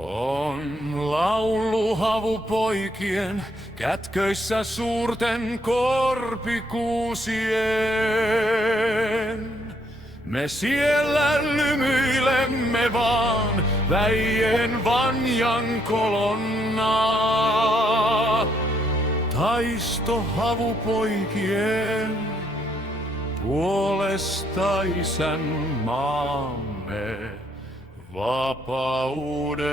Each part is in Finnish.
On laulu havupoikien kätköissä suurten korpikuusien. Me siellä lymyilemme vaan väien vanjan kolonnaa. Taisto havupoikien puolesta isänmaamme vapauden.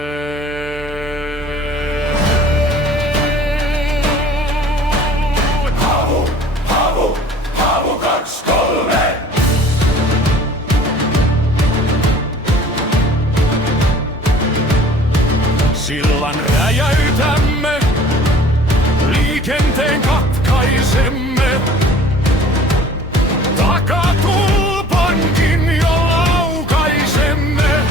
Havu, havu, havu 2, 3. Sillan räjäytämme, liikenteen katkaisemme. Takatulpankin jo laukaisemme.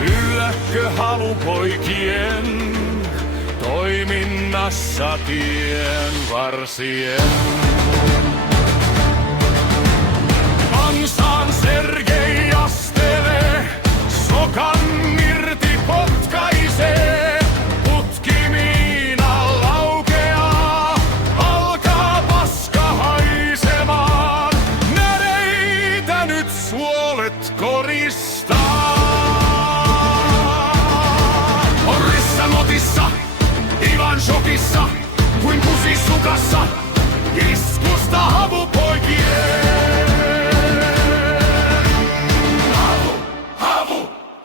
Yllätkö havupoikien toiminnassa tien varsien? Ansaan Sergei astelee, sokan irti potkaisee. Putkimiina laukeaa, alkaa paska haisemaan. Näreitä nyt suolet koristaa. On Ryssä motissa, Ivan shokissa, kuin kusi sukassa, iskusta havupoikien.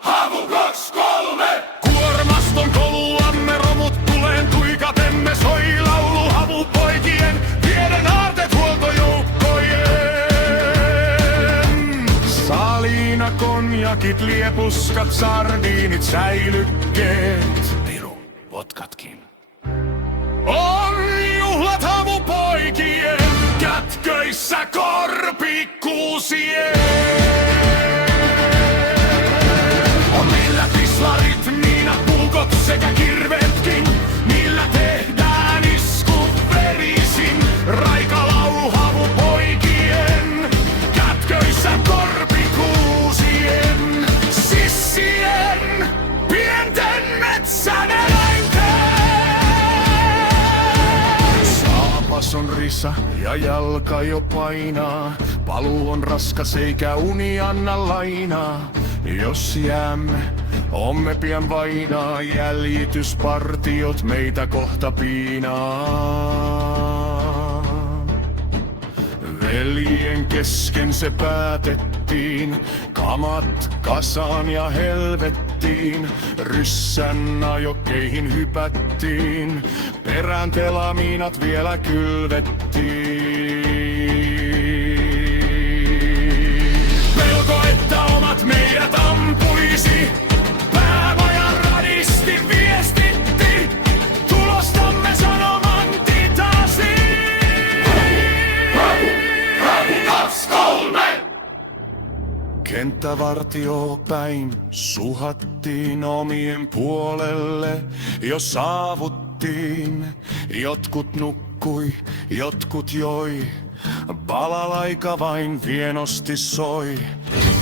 Havu 2, 3. Kuormaston koluamme romut tuleen tuikatemme, soi laulu havupoikien, vieden aarteet huoltojoukkojen. Saliina konjakit, liepuskat, sardiinit, säilykkeet, piru, vodkatkin. On juhlat havupoikien kätköissä korpikuusien. Tislarit, miinat, puukot sekä kirveetkin, millä tehdään isku verisin. Raikalaulu havupoikien kätköissä korpikuusien. Sissien, pienten metsän eläinten. Saapas on risa ja jalka jo painaa. Paluu on raskas eikä uni anna lainaa. Jos jäämme, omme pian vainaa, jäljityspartiot meitä kohta piinaa. Veljen kesken se päätettiin, kamat kasaan ja helvettiin. Ryssän ajokkeihin hypättiin, perään telamiinat vielä kylvettiin. Pelko, että omat meidät ampuisi, päämajan radisti viestitti, tulostamme sanoman titasi. Havu 2, 3. Kenttävartio päin suhattiin omien puolelle, jo saavuttiin. Jotkut nukkui, jotkut joi, balalaika vain vienosti soi.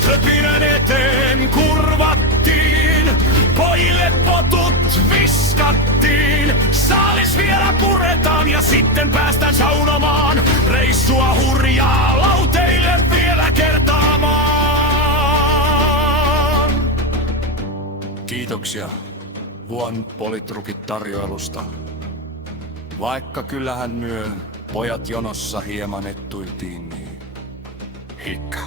Töpinän eteen kurvattiin, pojille potut viskattiin. Saalis vielä puretaan ja sitten päästään saunomaan. Reissua hurjaa lauteille vielä kertaamaan. Kiitoksia Vuon Politrukit tarjoilusta. Vaikka kyllähän myö pojat jonossa hieman ettuiltiin, niin hikka.